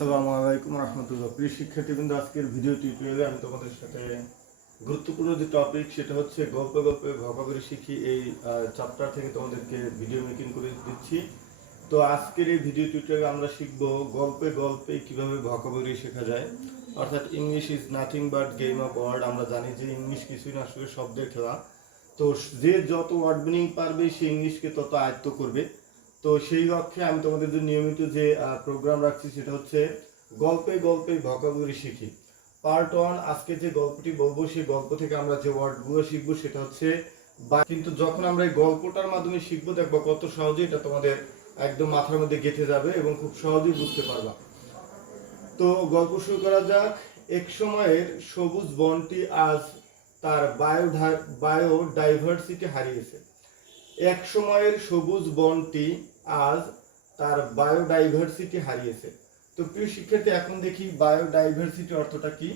আসসালামু আলাইকুম রহমতুল্লাহ। প্রিয় শিক্ষার্থীবৃন্দ, আজকের ভিডিও টিউটোরিয়ালে আমি তোমাদের সাথে গুরুত্বপূর্ণ যে টপিক সেটা হচ্ছে গল্পে গল্পে ভোকাবুলারি শিখি, এই চ্যাপ্টার থেকে তোমাদেরকে ভিডিও মেকিং করে দিচ্ছি। তো আজকের এই ভিডিও টিউটোরিয়ালে আমরা শিখব গল্পে গল্পে কিভাবে ভোকাবুলারি শেখা যায়, অর্থাৎ English is nothing but game of word. আমরা জানি যে ইংলিশ কিছুই না, আসলে শব্দের খেলা। তো যে যত ওয়ার্ড মিনিং পারবে সে ইংলিশকে তত আয়ত্ত করবে। তো সেই লক্ষ্যে আমি তোমাদের জন্য নিয়মিত যে প্রোগ্রাম রাখছি সেটা হচ্ছে গল্পে গল্পে ভোকাবুলারি শিখি পার্ট 1। আজকে যে গল্পটি বলবো সেই গল্প থেকে আমরা যে ওয়ার্ডগুলো শিখবো সেটা হচ্ছে কিন্তু যখন আমরা এই গল্পটার মাধ্যমে শিখবো দেখবো কত সহজে এটা তোমাদের একদম মাথার মধ্যে গেঁথে যাবে এবং খুব সহজেই বুঝতে পারবা। তো গল্প শুরু করা যাক। এক সময়ের সবুজ বনটি আজ তার বায়োডাইভার্সিটি হারিয়েছে। এক সময়ের সবুজ বনটি আজ তার বায়োডাইভার্সিটি হারিয়েছে। তো প্রিয় শিক্ষার্থী, এখন দেখি বায়োডাইভার্সিটি অর্থটা কি।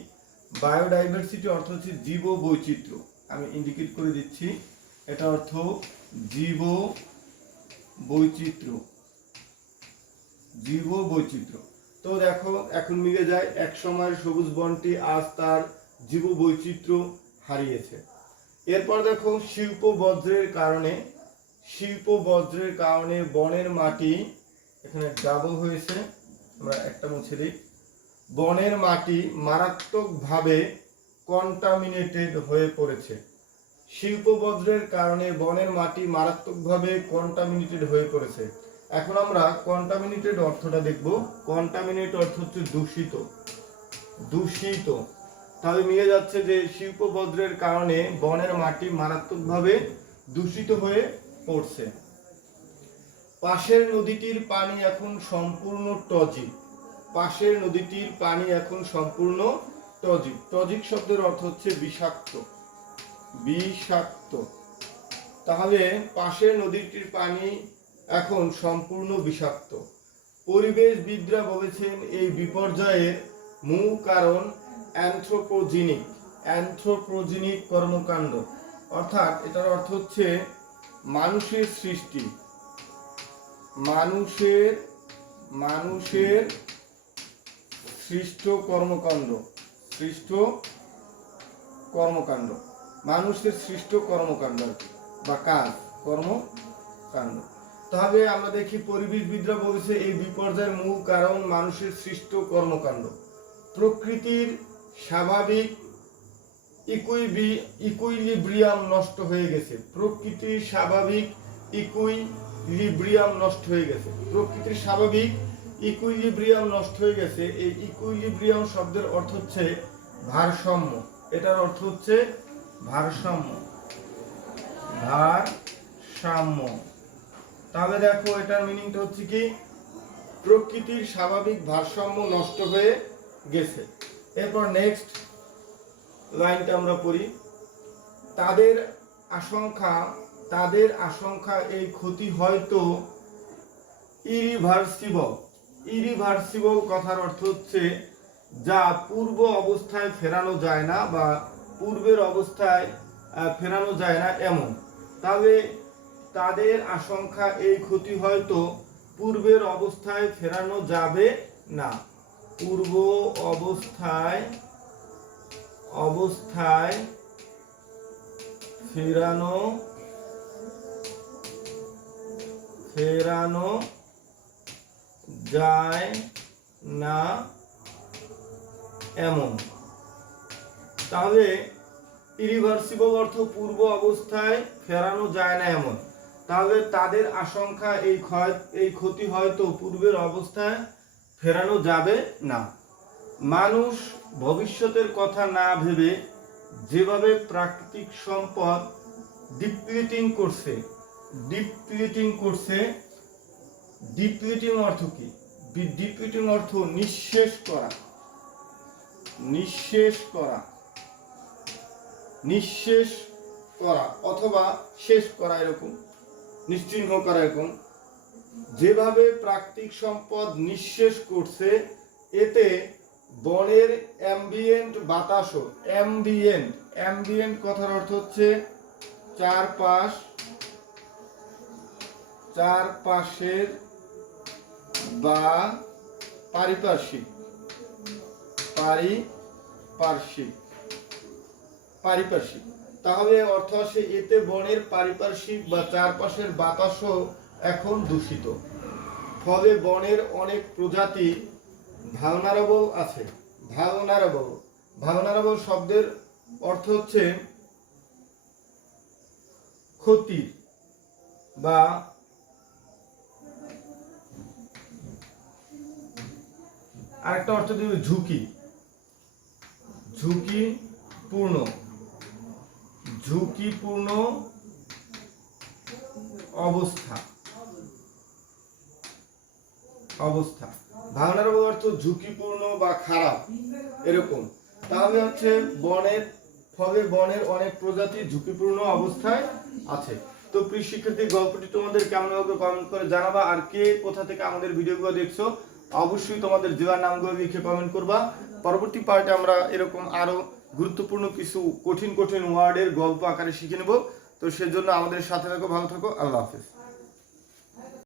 বায়োডাইভার্সিটি অর্থ হচ্ছে জীব বৈচিত্র্য। আমি ইন্ডিকেট করে দিচ্ছি, এটা অর্থ জীব বৈচিত্র্য। জীব বৈচিত্র্য। তো দেখো এখন মিলে যায়, এক সময়ের সবুজ বনটি আজ তার জীব বৈচিত্র্য হারিয়েছে। এরপর দেখো শিল্প বজ্রের কারণে বনের মাটি, এখানে ডাবল হয়েছে, আমরা একটা মুছে দিই। বনের মাটি মারাত্মকভাবে কন্টামিনেটেড হয়ে পড়েছে। শিল্প বজ্রের কারণে বনের মাটি মারাত্মকভাবে কন্টামিনেটেড হয়ে পড়েছে। এখন আমরা কন্টামিনেটেড অর্থটা দেখব। কন্টামিনেট অর্থ হচ্ছে দূষিত। তাহলে মিলে যাচ্ছে যে শিল্প বজ্রের কারণে বনের মাটি মারাত্মকভাবে দূষিত হয়ে পড়ছে। পাশের নদীটির পানি এখন সম্পূর্ণ টজিক। পাশের নদীটির পানি এখন সম্পূর্ণ টজিক। টজিক শব্দের অর্থ হচ্ছে বিষাক্ত। তাহলে পাশের নদীটির পানি এখন সম্পূর্ণ বিষাক্ত। পরিবেশবিদরা বলেছেন এই বিপর্যয়ের মূল কারণ অ্যানথ্রোপোজেনিক কর্মকাণ্ড, অর্থাৎ এটার অর্থ হচ্ছে মানুষের সৃষ্টি, মানুষের সৃষ্ট কর্মকাণ্ড, মানুষের সৃষ্ট কর্মকাণ্ড বা কর্মকাণ্ড। তাহলে আমরা দেখি পরিবেশবিদরা বলেছে এই বিপর্যয়ের মূল কারণ মানুষের সৃষ্ট কর্মকাণ্ড। প্রকৃতির স্বাভাবিক ইকুইলিব্রিয়াম নষ্ট হয়ে গেছে। প্রকৃতির স্বাভাবিক ইকুইলিব্রিয়াম নষ্ট হয়ে গেছে। প্রকৃতির স্বাভাবিক ইকুইলিব্রিয়াম নষ্ট হয়ে গেছে। এই ইকুইলিব্রিয়াম শব্দের অর্থ হচ্ছে ভারসাম্য। এটার অর্থ হচ্ছে ভারসাম্য। তাহলে দেখো এটার মিনিংটা হচ্ছে কি, প্রকৃতির স্বাভাবিক ভারসাম্য নষ্ট হয়ে গেছে। এরপর নেক্সট লাইনটা আমরা পড়ি। তাদের আশঙ্কা এই ক্ষতি হয়তো ইরিভার্সিবল কথার অর্থ হচ্ছে যা পূর্ব অবস্থায় ফেরানো যায় না বা পূর্বের অবস্থায় ফেরানো যায় না এমন। তাহলে তাদের আশঙ্কা এই ক্ষতি হয়তো পূর্বের অবস্থায় ফেরানো যাবে না। পূর্ব অবস্থায় ফেরানো যায় না এমন। তাহলে ইরিভার্সিবল অর্থ পূর্ব অবস্থায় ফেরানো যায় না এমন। তাহলে তাদের আশঙ্কা এই ক্ষতি হয়তো পূর্বের অবস্থায় ফেরানো যাবে না। মানুষ ভবিষ্যতের কথা না ভেবে যেভাবে প্রাকৃতিক সম্পদ ডিপ্লিটিং অর্থ কি? ডিপ্লিটিং অর্থ নিঃশেষ করা অথবা শেষ করা, এরকম নিশ্চিহ্ন করা। এরকম যেভাবে প্রাকৃতিক সম্পদ নিঃশেষ করছে, এতে বনের অ্যাম্বিয়েন্ট বাতাসও, অ্যাম্বিয়েন্ট কথার অর্থ হচ্ছে চারপাশের বা পারিপার্শ্বিক পারিপার্শ্বিক পারিপার্শ্বিক তাহলে অর্থ আসে এতে বনের পারিপার্শ্বিক বা চারপাশের বাতাসও এখন দূষিত, ফলে বনের অনেক প্রজাতি ভালনারেবল আছে। ভালনারেবল শব্দের অর্থ হচ্ছে ক্ষতির বা আরেকটা অর্থ দিবে ঝুঁকিপূর্ণ অবস্থা। ভালনারেবল অর্থ ঝুঁকিপূর্ণ বা খারাপ এরকম। তাহলে হচ্ছে বনের অনেক প্রজাতি ঝুঁকিপূর্ণ অবস্থায় আছে। তো প্রিয় শিক্ষার্থী, গল্পটি তোমাদের কেমন লাগলো কমেন্ট করে জানাবা। আর কে কোথা থেকে আমাদের ভিডিওগুলো দেখছো অবশ্যই তোমাদের জেলার নামগুলো লিখে কমেন্ট করবা। পরবর্তী পার্টে আমরা এরকম আরো গুরুত্বপূর্ণ কিছু কঠিন ওয়ার্ডের গল্প আকারে শিখে নেব। তো সেজন্য আমাদের সাথে থাকো, ভালো থাকো, আল্লাহ হাফেজ।